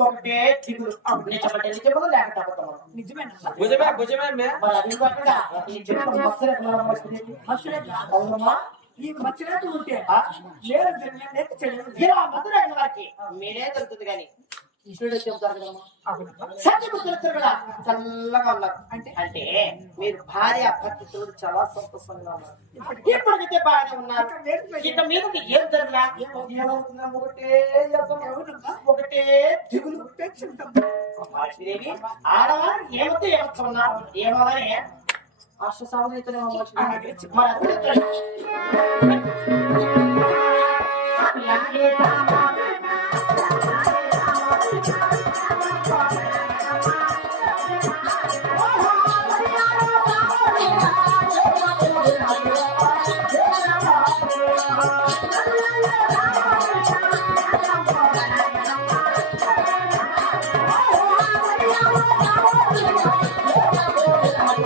ఒకటే దిగులు. నిజమంటే నిజములు లేకపోతే అబద్ధములు. నిజమేనా? భుజమే భుజమే మే. మరి అది కాకుండా ఈ చెప్పిన? అవునమ్మా. మచ్చరేటు ఉంటే ఆ? లేదు జరిగిన లేదు. చెల్లెలు ఇలా మధురైన వారికి మీరే దొరుకుతుంది కానీ చల్లగా ఉన్నారు. అంటే? అంటే మీరు భార్య భర్తతో చాలా సంతోషంగా ఉన్నారు. ఇప్పటికైతే బాగానే ఉన్నారు. ఇక మీద ఏం జరిగినా? ఒకటే ఒకటే దిగులు. లక్ష్మీదేవి ఆడవారు ఏమిటో ఏమవుతున్నా ఏమోదని ఆశ సాగుతూనే మరి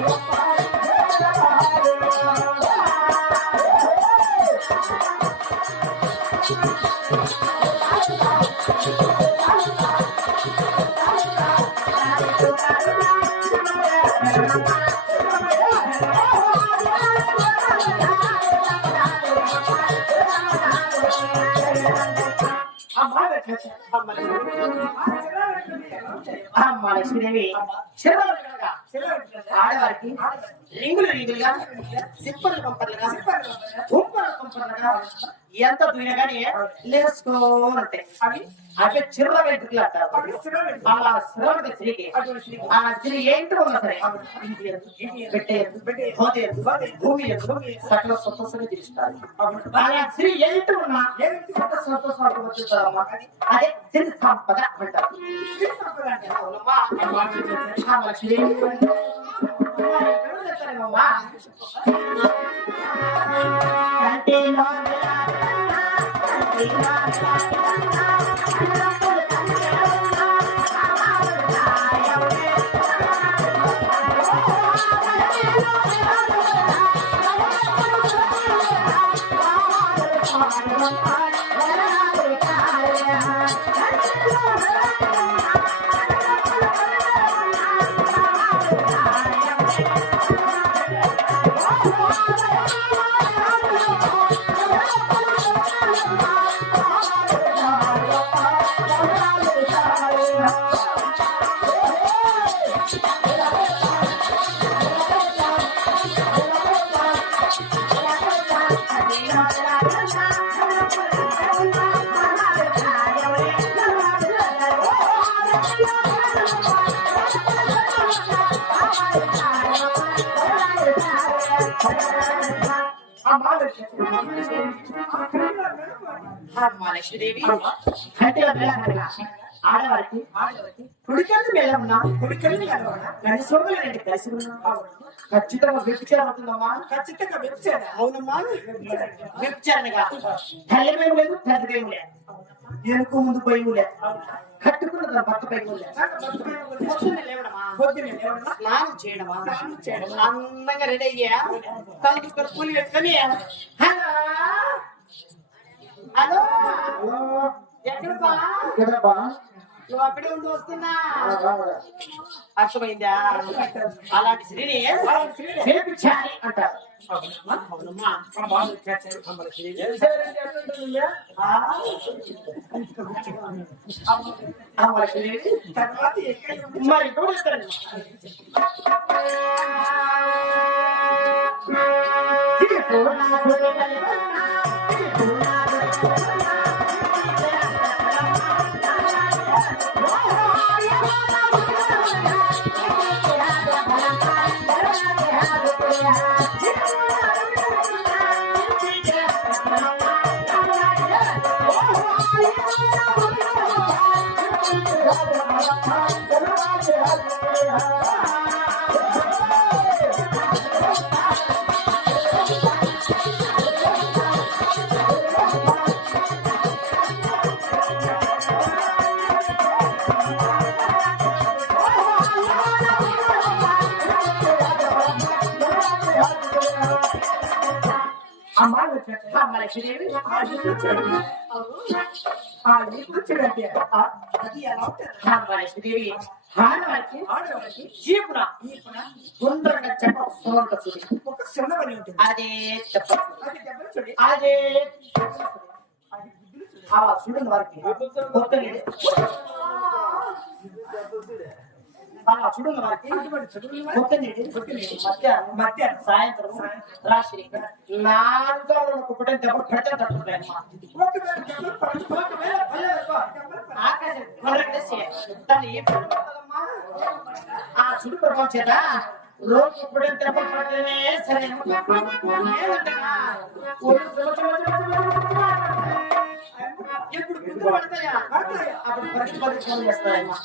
అదే అమ్మ లక్ష్మీదేవి చిరవరకగా ఆడవారికి రింగులు రింగులుగా సిప్పలు కంపర్లుగా కుంపలు కంపర్లుగా ఎంత దూరం కానీ లేసుకోనంటే అవి అవి చిర్ర వెంట్రుకలు అంటారు స్త్రీకి ఆ స్త్రీ ఏంటో ఉన్నా సరే భూమి సకల సంతోషంగా జీవిస్తారు. ఆ స్త్రీ ఏంటో ఉన్నా సకల వచ్చేస్తారమ్మా అదే స్త్రీ సంపద అంటారు. లక్ష్మీ అమ్మా. Thank you. లక్ష్మీదేవి. కంటిలో వెళ్ళగా ఆడవారికి ఆడవారికి కుడికెళ్ళి వెళ్ళమ్మా కుడికెళ్ళి వెళ్ళమ్మా రెండు సోములు రెండు కలిసి ఖచ్చితంగా వ్యభిచారం అవుతుందమ్మా. ఖచ్చితంగా వెబ్సైట్ అవునమ్మా. వ్యభిచారణగా తల్లి భయం లేదు తండ్రి భయం లేదు. వెనుక ముందు లేదు కట్టుకున్న దాని భర్త లేవడమా? స్నానం చేయడమా? అందంగా రెడీ అయ్యా. తలకు కడుపులు పెట్టుకొని. హలో. హలో. ఎక్కడపా ఎక్కడపా నువ్వు అక్కడే ఉండి వస్తున్నా. అర్థమైందా? అలాంటి శ్రీని అంటారు. మరి ఇప్పుడు ఇస్తాను చూడండి ఆ నీకు చూడండి ఆ, అది ఎలా ఉంటుంది ఆడవారికి ఆడవాళ్ళకి జీపున ఈ పున గుండ్రంగా చెప్ప సోంట చూడి. ఒక సున్నబడి ఉంటుంది అదే చెప్ప అది దెబ్బలు చూడి. అదే అది గుడ్డులు చూడు మధ్యాహ్నం సాయంత్రం రాత్రి. నాలుగు కుప్పటం దెబ్బ దెబ్బలు ఆకాశం ఆ చుడు ప్రభావం చేత రోజు ఇప్పుడు దెబ్బ సరే. ఎప్పుడు గుర్తు పడతాయా? అప్పుడు పరీక్ష పరీక్ష ఫోన్ చేస్తాయమ్మా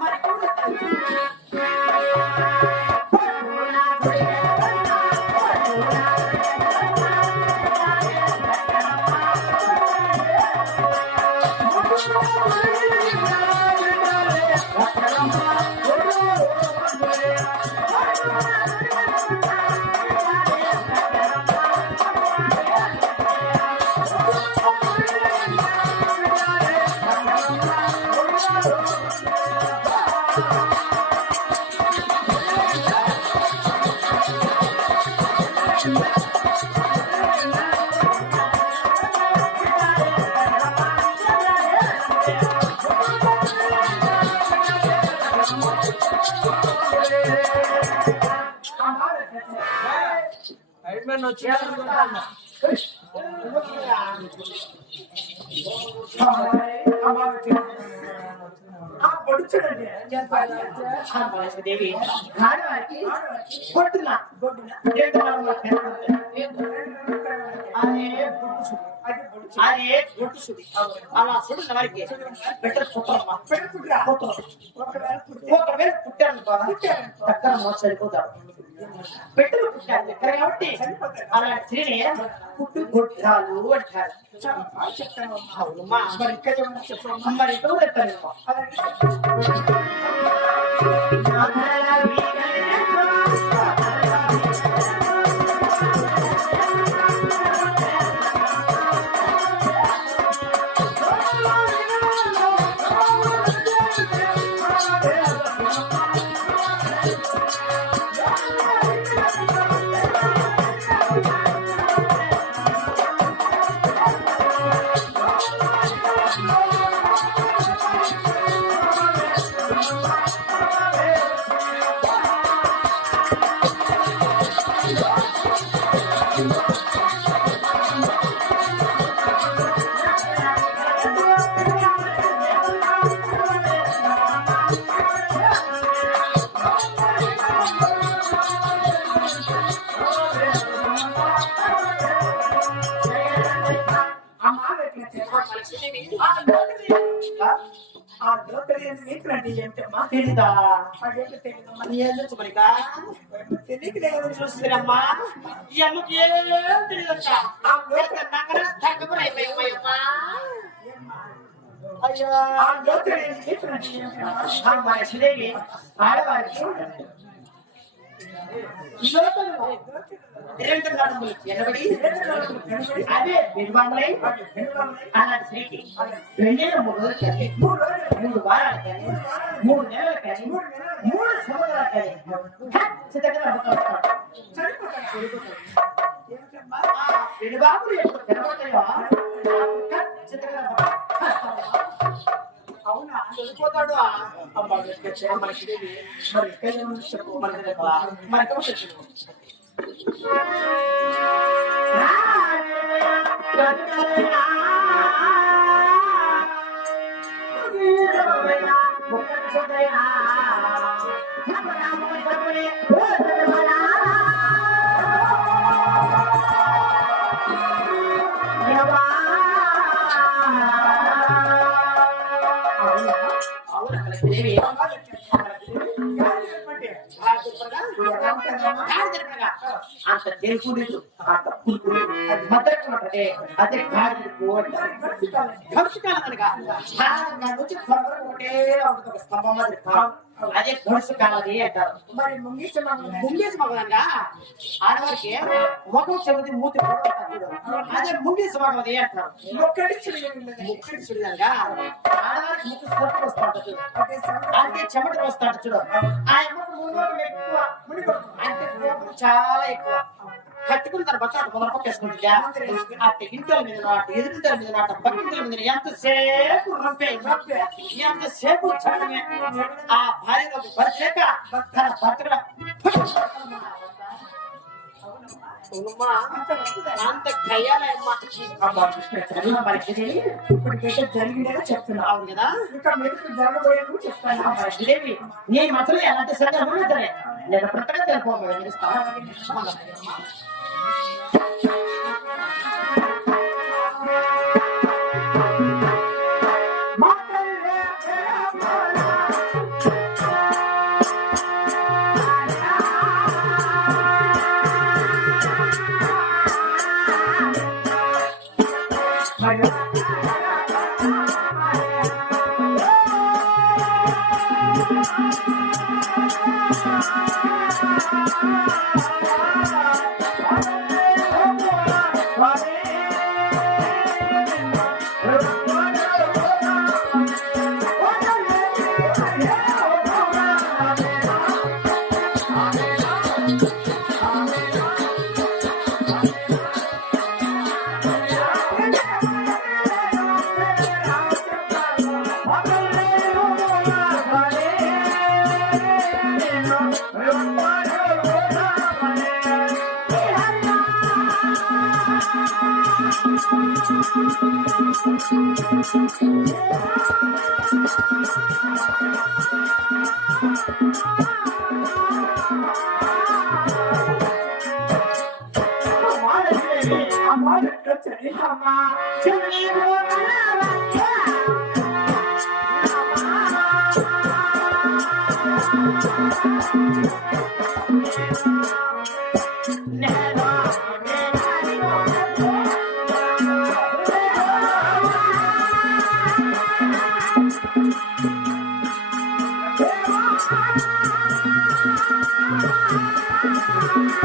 మరి దేవి ఆడవారికి కొట్టున అదే అది గుడ్డు సుడి. అలా చూడిన వారికి బెటర్ పుట్టమ్మా పెట్టుకుంటా పుట్టరు. ఒకవేళ ఒకవేళ పుట్టారనుకో దగ్గర మోసం సరిపోతాడు పెట్టలు పుట్టారు దగ్గర కాబట్టి అలా స్త్రీని పుట్టు కొట్టాలు అంటారు చెప్తాను అవునమ్మా మరి ఇక్కడ చెప్పమ్మా మరి ఇప్పుడు చెప్తాను అదేంటో తెలియదమ్మా నీ ఎందుకు ఏం తగ్గబరైపోయామ్మా అయ్యా శ్రీదేవి ఆడవారికి లోపల రెండు నడుములు ఎనబడి అదే నిర్మాణమై అలాంటి స్త్రీకి రెండేళ్ళు మూడు రోజులు కానీ మూడు రోజులు మూడు వారాలు కానీ మూడు నెలలు కానీ మూడు సంవత్సరాలు కానీ ఖచ్చితంగా నమ్మకం సరిపోతాను ఏంటమ్మా రెండు బాబులు ఎప్పుడు కనబడతాయో పోతాడు అమ్మా మనకి మరి ఇక్కడ ఏమన్నా చెప్పు మనకి చెప్పాలా మనకి చెప్పు. పులుపు లేదు అది మద్దతు ఉంటది అదే గాడిదకు అంటారు గడుసు కాలం. గడుసు కాలం అనగా నుంచి త్వరగా ఒకటే ఉంటుంది ఒక స్తంభం మాదిరి కాలం అదే గడుసు కాలది అంటారు. మరి ముంగిస మగ ముంగేసి మగదంగా ఆడవారికి ముఖం చెబుతి మూతి. అదే ముంగేసి మగది అంటారు ఒక్కడి చూడదంగా ఆడవారికి ముక్కు సొట్టు వస్తా ఉంటుంది చెమట వస్తాడు చూడు. ఆ ఎమ్మకు మునిగోడు ఎక్కువ. అంటే కోపం చాలా ఎక్కువ. కట్టుకుని తన బట్ట మొదల పక్కేసుకుంటుందా అటు ఇంటల మీద నాటు ఎదురింటల మీద నాట పక్కింటల మీద ఎంతసేపు రంపే రంపే ఎంతసేపు చడమే ఆ భార్య భర్తలేక తన భర్త కూడా అవునమ్మా, అంత ఇప్పటికైతే జరిగిందేదో చెప్తున్నా అవును కదా? ఇంకా మెరుపు జరగబోయేది చెప్తాను. జిలేబి నీ మతలు ఎలాంటి సరే నేను ప్రక్కన తెలుపుకోమని Yeah.